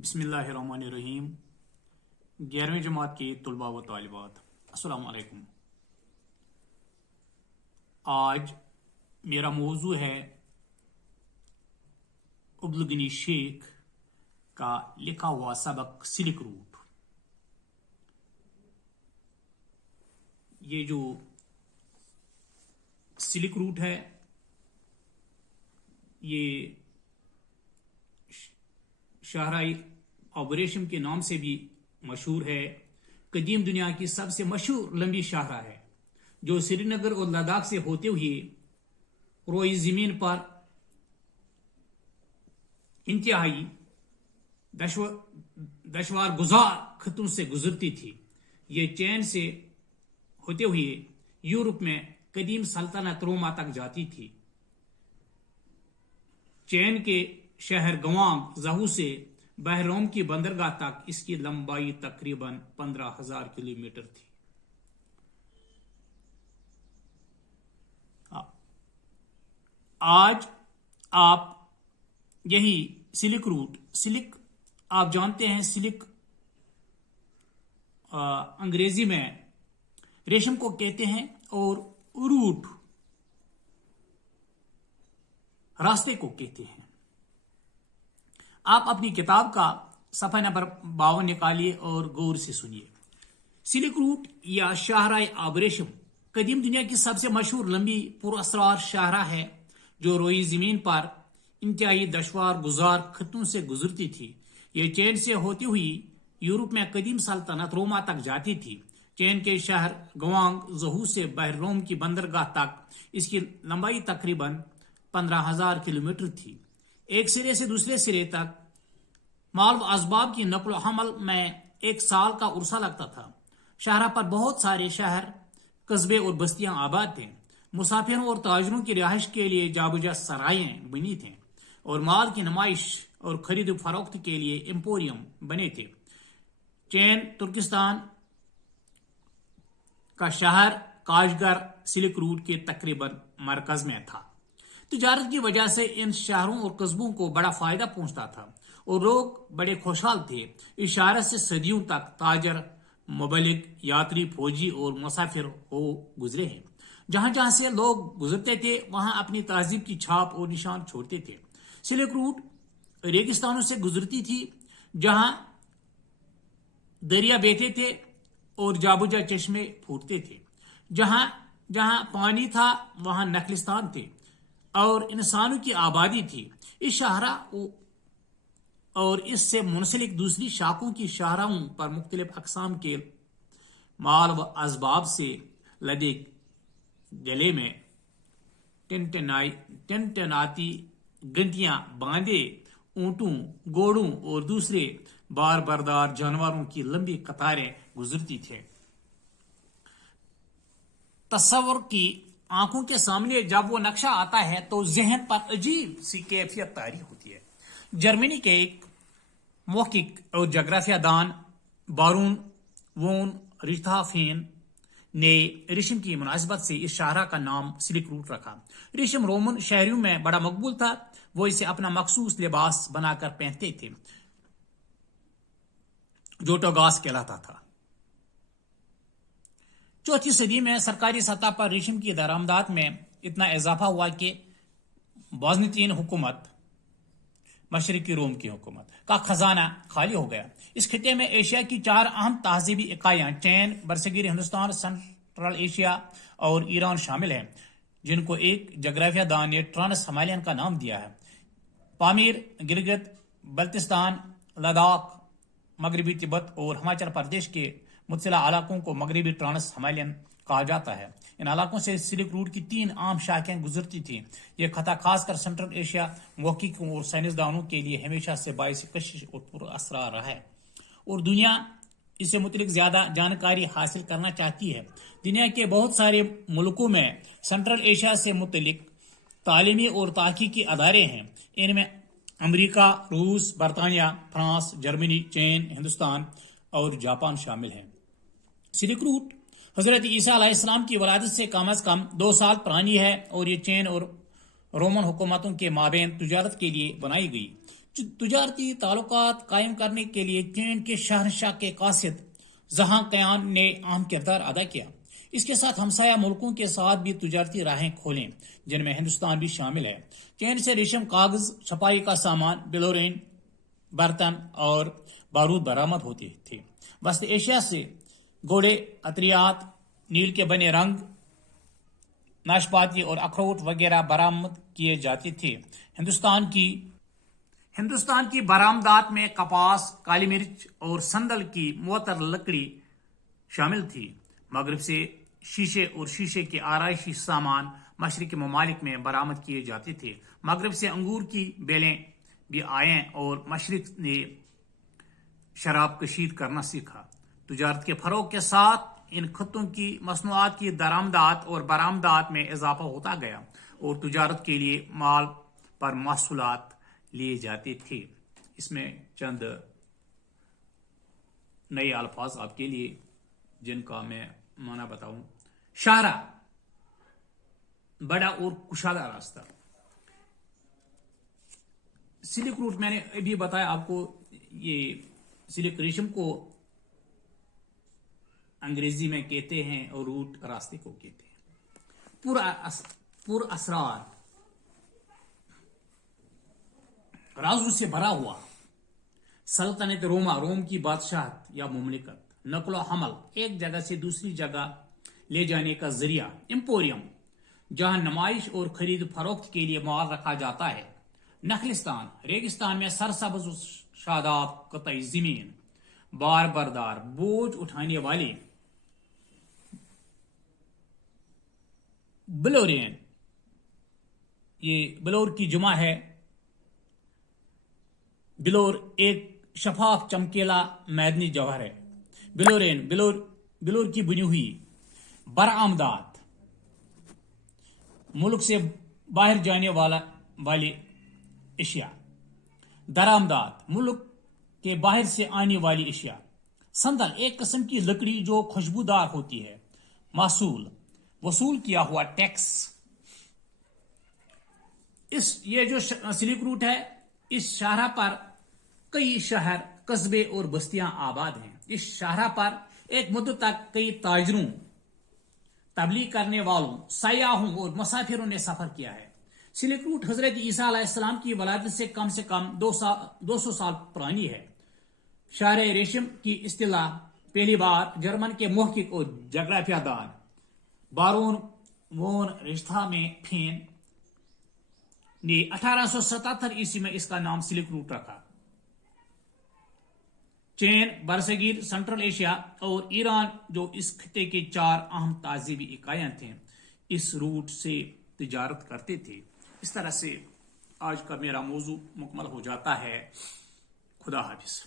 बिस्मिल्लाहिर्रहमानिर्रहीम। 11वीं जमात के तलबा व तालिबात, अस्सलाम वालेकुम। आज मेरा मौजू है अब्दुल गनी शेख का लिखा हुआ सबक सिल्क रूट। ये जो सिल्क रूट है ये शाहराई ऑपरेशन के नाम से भी मशहूर है। कदीम दुनिया की सबसे मशहूर लंबी शाहरा है जो श्रीनगर और लद्दाख से होते हुए रोई जमीन पर इंतहाई दशवार गुजार खतों से गुजरती थी। ये चैन से होते हुए यूरोप में कदीम सल्तनत रोमा तक जाती थी। चैन के शहर गवांग जहू से बहरोम की बंदरगाह तक इसकी लंबाई तकरीबन 15,000 किलोमीटर थी। आज आप यही सिल्क रूट, सिल्क आप जानते हैं, सिल्क अंग्रेजी में रेशम को कहते हैं और रूट रास्ते को कहते हैं। आप अपनी किताब का सफा नंबर 52 निकालिए और गौर से सुनिए। सिल्क रूट या शाहराए आबरेशम कदीम दुनिया की सबसे मशहूर लंबी पुरअसरार शाहरा है जो रोई जमीन पर इंतहाई दशवार गुजार खतों से गुजरती थी। यह चैन से होती हुई यूरोप में कदीम सल्तनत रोमा तक जाती थी। चैन के शहर गवांग जहू से बहरोम की बंदरगाह तक इसकी लंबाई तकरीबन 15,000 किलोमीटर थी। एक सिरे से दूसरे सिरे तक माल व असबाब की नकल हमल में एक साल का उर्सा लगता था। शाहरा पर बहुत सारे शहर, कस्बे और बस्तियां आबाद थे। मुसाफिरों और ताजरों की रिहाइश के लिए जाबुजा सरायें बनी थीं और माल की नुमाइश और खरीद फरोख्त के लिए एम्पोरियम बने थे। चैन तुर्किस्तान का शहर काशगर सिल्क रूट के तकरीबन मरकज में था। तिजारत की वजह से इन शहरों और कस्बों को बड़ा फायदा पहुंचता था और लोग बड़े खुशहाल थे। इशारे से सदियों तक ताजर, मुबलिक, यात्री, फौजी और मुसाफिर हो गुजरे हैं। जहां जहां से लोग गुजरते थे वहां अपनी तहजीब की छाप और निशान छोड़ते थे। सिल्क रूट रेगिस्तानों से गुजरती थी जहां दरिया बहते थे और जाबुजा चश्मे फूटते थे। जहां जहां पानी था वहां नखलिस्तान थे और इंसानों की आबादी थी। इस शाहरा और इससे मुंसलिक दूसरी शाखों की शाहराओं पर मुख्तलिफ अकसाम के माल व असबाब से लदे गले में टिनटिनाती गंटियां बांधे ऊंटों, घोड़ों और दूसरे बार बरदार जानवरों की लंबी कतारें गुजरती थे। तस्वर की आंखों के सामने जब वो नक्शा आता है तो जहन पर अजीब सी कैफियत तारी होती है। जर्मनी के एक मौखिक और जोग्राफिया दान बारून वोन रिchthofen ने रेशम की मुनासिबत से इस शाहरा का नाम सिल्क रूट रखा। रेशम रोमन शहरियों में बड़ा मकबूल था। वो इसे अपना मखसूस लिबास बनाकर पहनते थे जो टोगास कहलाता था। चौथी सदी में सरकारी सतह पर रेशम की दरामदात में इतना इजाफा हुआ कि बाज़नीतीन हुकूमत, मशरकी रोम की हुकूमत का खजाना खाली हो गया। इस खिते में एशिया की 4 अहम तहजीबी इकाइयां चैन, बरसगीर हिंदुस्तान, सेंट्रल एशिया और ईरान शामिल हैं, जिनको एक जोग्राफिया दान ने ट्रांस हिमालयन का नाम दिया है। पामीर, गिलगित बल्तिस्तान, लद्दाख, मगरबी तिब्बत और हिमाचल प्रदेश के मुतसिला इलाकों को मगरबी ट्रांस हिमालयन कहा जाता है। इन इलाकों से सिल्क रूट की 3 आम शाखें गुजरती थी। यह खता खासकर सेंट्रल एशिया मौखिकों और साइंसदानों के लिए हमेशा से बाइस कशिश और पुरअसरार रहा है और दुनिया इससे मुतलिक ज्यादा जानकारी हासिल करना चाहती है। दुनिया के बहुत सारे मुल्कों में सेंट्रल एशिया से मुतलिक तालीमी और तहकीकी अदारे हैं। इनमें अमरीका, रूस, बरतानिया, फ्रांस, जर्मनी, चीन, हिंदुस्तान और जापान शामिल हैं। सिल्क रूट हजरत ईसा अलैहिस्सलाम की वलादत से कम अज कम 2 साल पुरानी है और ये चीन और रोमन हुकूमतों के माबेन तिजारत के लिए बनाई गई। تجارتی تعلقات قائم کرنے کے لیے چین کے شہنشاہ کے قاصد جہاں قیان نے اہم کردار ادا کیا۔ اس کے ساتھ ہمسایہ ملکوں کے ساتھ بھی تجارتی راہیں کھولیں، جن میں ہندوستان بھی شامل ہے۔ چین سے ریشم، کاغذ، چھپائی کا سامان، بلورین، برتن اور بارود برآمد ہوتے تھے۔ وسط ایشیا سے گھوڑے، عطریات، نیل کے بنے رنگ، ناشپاتی اور اخروٹ وغیرہ برآمد کیے جاتے تھے۔ ہندوستان کی برآمدات میں کپاس، کالی مرچ اور سندل کی معطر لکڑی شامل تھی۔ مغرب سے شیشے اور شیشے کے آرائشی سامان مشرقی ممالک میں برآمد کیے جاتے تھے۔ مغرب سے انگور کی بیلیں بھی آئیں اور مشرق نے شراب کشید کرنا سیکھا۔ تجارت کے فروغ کے ساتھ ان خطوں کی مصنوعات کی درآمدات اور برآمدات میں اضافہ ہوتا گیا اور تجارت کے لیے مال پر محصولات لیے جاتے تھے۔ اس میں چند نئے الفاظ آپ کے لیے جن کا میں معنی بتاؤں۔ شاہراہ، بڑا اور کشادہ راستہ۔ سلک روٹ میں نے ابھی بتایا آپ کو، یہ سلک ریشم کو انگریزی میں کہتے ہیں اور روٹ راستے کو کہتے ہیں۔ پر اسرار، رازوں سے بھرا ہوا۔ سلطنت روم کی بادشاہت یا مملکت۔ نقل و حمل، ایک جگہ سے دوسری جگہ لے جانے کا ذریعہ۔ امپوریم، جہاں نمائش اور خرید فروخت کے لیے مال رکھا جاتا ہے۔ نخلستان، ریگستان میں سرسبز و شاداب قطعی زمین۔ بار بردار، بوجھ اٹھانے والے۔ بلورین، یہ بلور کی جمع ہے۔ بلور ایک شفاف چمکیلا معدنی جوہر ہے۔ بلورین، بلور کی بنی ہوئی۔ برآمدات، ملک سے باہر جانے والی اشیاء۔ درآمدات، ملک کے باہر سے آنے والی اشیاء۔ سندل، ایک قسم کی لکڑی جو خوشبودار ہوتی ہے۔ محصول، وصول کیا ہوا ٹیکس۔ یہ جو سلک روٹ ہے، اس شاہراہ پر کئی شہر، قصبے اور بستیاں آباد ہیں۔ اس شاہراہ پر ایک مدت تک کئی تاجروں، تبلیغ کرنے والوں، سیاحوں اور مسافروں نے سفر کیا ہے۔ سلک روٹ حضرت عیسیٰ علیہ السلام کی ولادت سے کم 200 سال پرانی ہے۔ شہر ریشم کی اصطلاح پہلی بار جرمن کے محقق اور جغرافیہ دان بارون وون رشتھامفین نے 1877 عیسوی میں اس کا نام سلک روٹ رکھا۔ چین، برصغیر، سنٹرل ایشیا اور ایران، جو اس خطے کے 4 اہم تہذیبی اکائیاں تھیں، اس روٹ سے تجارت کرتے تھے۔ اس طرح سے آج کا میرا موضوع مکمل ہو جاتا ہے۔ خدا حافظ۔